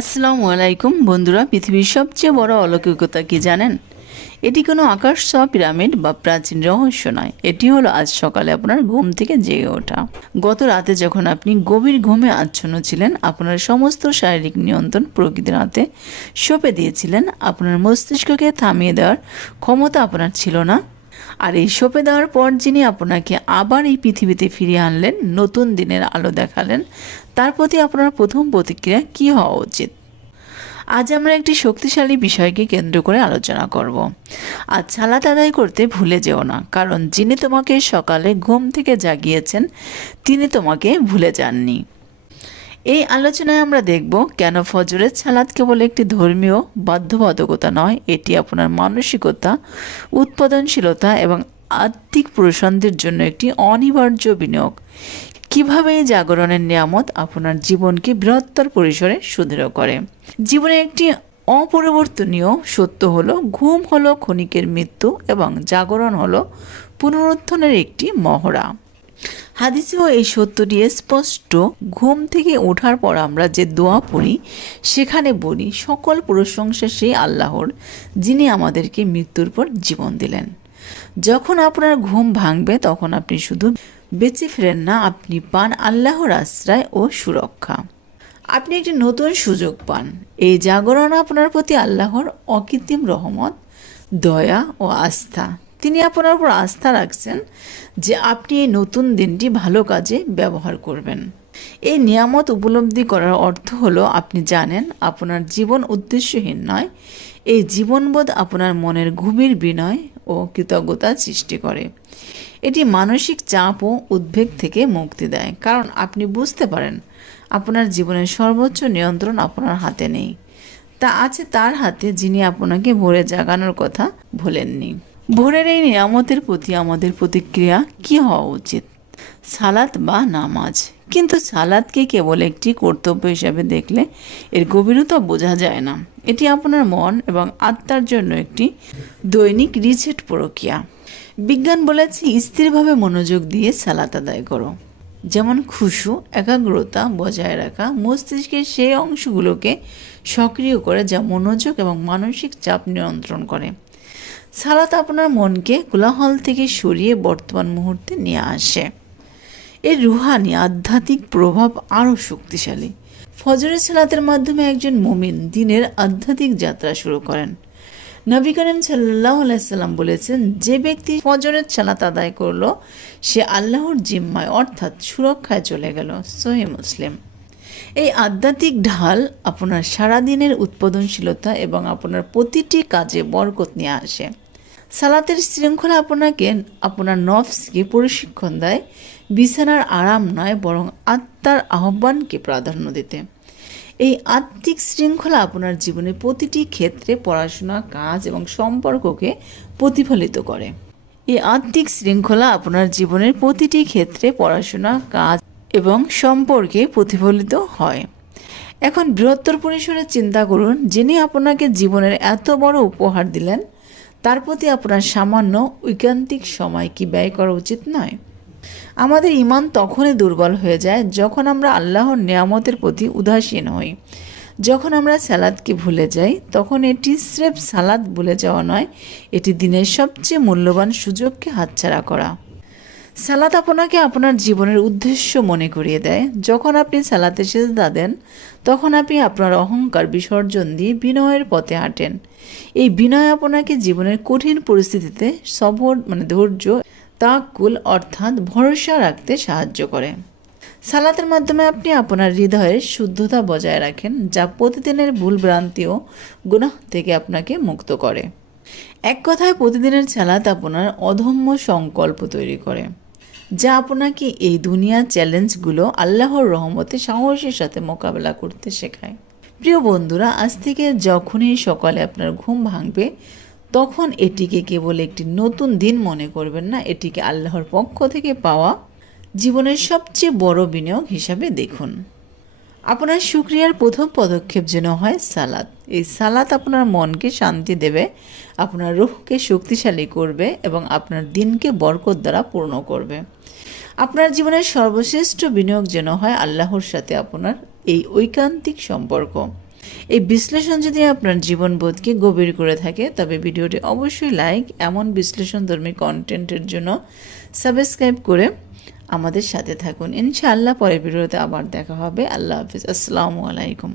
আসসালামু আলাইকুম বন্ধুরা, পৃথিবীর সবচেয়ে বড় অলৌকিকতা কি জানেন? এটি কোনো আকাশ ছোঁয়া পিরামিড বা প্রাচীন রহস্য নয়। এটি হলো আজ সকালে আপনার ঘুম থেকে জেগে ওঠা। গত রাতে যখন আপনি গভীর ঘুমে আচ্ছন্ন ছিলেন, আপনার সমস্ত শারীরিক নিয়ন্ত্রণ প্রকৃতির হাতে সঁপে দিয়েছিলেন। আপনার মস্তিষ্ককে থামিয়ে দেওয়ার ক্ষমতা আপনার ছিল না। আর এই সঁপে দেওয়ার পর যিনি আপনাকে আবার এই পৃথিবীতে ফিরিয়ে আনলেন, নতুন দিনের আলো দেখালেন, তার প্রতি আপনার প্রথম প্রতিক্রিয়া কী হওয়া উচিত? আজ আমরা একটি শক্তিশালী বিষয়কে কেন্দ্র করে আলোচনা করব। আজ সালাত আদায় করতে ভুলে যেও না, কারণ যিনি তোমাকে সকালে ঘুম থেকে জাগিয়েছেন, তিনি তোমাকে ভুলে যাননি। এই আলোচনায় আমরা দেখব কেন ফজরের সালাদ কেবল একটি ধর্মীয় বাধ্যবাধকতা নয়, এটি আপনার মানসিকতা, উৎপাদনশীলতা এবং আত্মিক প্রশান্তির জন্য একটি অনিবার্য বিনিয়োগ। কীভাবে এই জাগরণের নিয়ামত আপনার জীবনকে বৃহত্তর পরিসরে সুদৃঢ় করে? জীবনে একটি অপরিবর্তনীয় সত্য হলো, ঘুম হলো ক্ষণিকের মৃত্যু এবং জাগরণ হলো পুনরুত্থানের একটি মহড়া। হাদিসেও এই সত্যটি স্পষ্ট। ঘুম থেকে ওঠার পর আমরা যে দোয়া পড়ি, সেখানে বলি, সকল প্রশংসা সেই আল্লাহর, যিনি আমাদেরকে মৃত্যুর পর জীবন দিলেন। যখন আপনার ঘুম ভাঙবে, তখন আপনি শুধু বেঁচে ফেরেন না, আপনি পান আল্লাহর আশ্রয় ও সুরক্ষা। আপনি একটি নতুন সুযোগ পান। এই জাগরণ আপনার প্রতি আল্লাহর অকৃত্রিম রহমত, দয়া ও আস্থা। তিনি আপনার উপর আস্থা রাখছেন যে আপনি এই নতুন দিনটি ভালো কাজে ব্যবহার করবেন। এই নিয়ামত উপলব্ধি করার অর্থ হলো, আপনি জানেন আপনার জীবন উদ্দেশ্যহীন নয়, এই জীবনবোধ আপনার মনের গভীর বিনয় ও কৃতজ্ঞতা সৃষ্টি করে। এটি মানসিক চাপ ও উদ্বেগ থেকে মুক্তি দেয়, কারণ আপনি বুঝতে পারেন আপনার জীবনের সর্বোচ্চ নিয়ন্ত্রণ আপনার হাতে নেই। তা আছে তার হাতে যিনি আপনাকে ভোরে জাগানোর কথা ভোলেননি। ভোরের এই নিয়ামতের প্রতি আমাদের প্রতিক্রিয়া কি হওয়া উচিত? সালাত বা নামাজ? কিন্তু সালাদকে কেবল একটি কর্তব্য হিসাবে দেখলে এর গভীরতা বোঝা যায় না। এটি আপনার মন এবং আত্মার জন্য একটি দৈনিক রিসেট প্রক্রিয়া। বিজ্ঞান বলেছে, স্থিরভাবে মনোযোগ দিয়ে সালাত আদায় করো। যেমন খুশু, একাগ্রতা বজায় রাখা, মস্তিষ্কের সেই অংশগুলোকে সক্রিয় করে যা মনোযোগ এবং মানসিক চাপ নিয়ন্ত্রণ করে। সালাত আপনার মনকে কোলাহল থেকে সরিয়ে বর্তমান মুহূর্তে নিয়ে আসে। এর রুহানি, আধ্যাত্মিক প্রভাব আরও শক্তিশালী। ফজরের সালাতের মাধ্যমে একজন মুমিন দিনের আধ্যাত্মিক যাত্রা শুরু করেন। নবী করিম সাল্লাহ আলাইসাল্লাম বলেছেন, যে ব্যক্তি ফজরের সালাত আদায় করল, সে আল্লাহর জিম্মায় অর্থাৎ সুরক্ষায় চলে গেল। সহি মুসলিম। এই আধ্যাত্মিক ঢাল আপনার সারাদিনের উৎপাদনশীলতা এবং আপনার প্রতিটি কাজে বরকত নিয়ে আসে। সালাতের শৃঙ্খলা আপনাকে, আপনার নফসকে প্রশিক্ষণ দেয়, বিছানার আরাম নয়, বরং আত্মার আহ্বানকে প্রাধান্য দিতে। এই আত্মিক শৃঙ্খলা আপনার জীবনের প্রতিটি ক্ষেত্রে পড়াশোনা, কাজ এবং সম্পর্ককে প্রতিফলিত করে। এই আত্মিক শৃঙ্খলা আপনার জীবনের প্রতিটি ক্ষেত্রে পড়াশোনা, কাজ এবং সম্পর্কে প্রতিফলিত হয়। এখন বৃহত্তর পরিসরে চিন্তা করুন, যিনি আপনাকে জীবনের এত বড় উপহার দিলেন তার প্রতি আপনার সামান্য ঐকান্তিক সময় কি ব্যয় করা উচিত নয়? আমাদের ইমান তখনই দুর্বল হয়ে যায় যখন আমরা আল্লাহর নিয়ামতের প্রতি উদাসীন হই। যখন আমরা সালাদকে ভুলে যাই, তখন এটি স্রেফ সালাদ ভুলে যাওয়া নয়, এটি দিনের সবচেয়ে মূল্যবান সুযোগকে হাতছাড়া করা। সালাত আপনাকে আপনার জীবনের উদ্দেশ্য মনে করিয়ে দেয়। যখন আপনি সালাতে সেজদা দেন, তখন আপনি আপনার অহংকার বিসর্জন দিয়ে বিনয়ের পথে হাঁটেন। এই বিনয় আপনাকে জীবনের কঠিন পরিস্থিতিতে সবর মানে ধৈর্য তাকুল অর্থাৎ ভরসা রাখতে সাহায্য করে। সালাতের মাধ্যমে আপনি আপনার হৃদয়ের শুদ্ধতা বজায় রাখেন, যা প্রতিদিনের ভুল ভ্রান্তি ও গুনাহ থেকে আপনাকে মুক্ত করে। এক কথায় প্রতিদিনের সালাত আপনার অধম্য সংকল্প তৈরি করে। যা আপনাকে এই দুনিয়ার চ্যালেঞ্জগুলো আল্লাহর রহমতে সাহসের সাথে মোকাবেলা করতে শেখায়। প্রিয় বন্ধুরা, আজ থেকে যখনই সকালে আপনার ঘুম ভাঙবে, তখন এটিকে কেবল একটি নতুন দিন মনে করবেন না, এটিকে আল্লাহর পক্ষ থেকে পাওয়া জীবনের সবচেয়ে বড় বিনিয়োগ হিসাবে দেখুন। আপনার শুক্রিয়ার প্রথম পদক্ষেপ যেন হয় সালাদ এই সালাদ আপনার মনকে শান্তি দেবে, আপনার রুহকে শক্তিশালী করবে এবং আপনার দিনকে বরকত দ্বারা পূর্ণ করবে। আপনার জীবনের সর্বশ্রেষ্ঠ বিনিয়োগ যেন হয় আল্লাহর সাথে আপনার এই ঐকান্তিক সম্পর্ক। এই বিশ্লেষণ যদি আপনার জীবনবোধকে গভীর করে থাকে, তবে ভিডিওটি অবশ্যই লাইক, এমন বিশ্লেষণধর্মী কন্টেন্টের জন্য সাবস্ক্রাইব করে আমাদের সাথে থাকুন। ইনশাআল্লাহ পরের ভিডিওতে আবার দেখা হবে। আল্লাহ হাফিজ। আসসালামু আলাইকুম।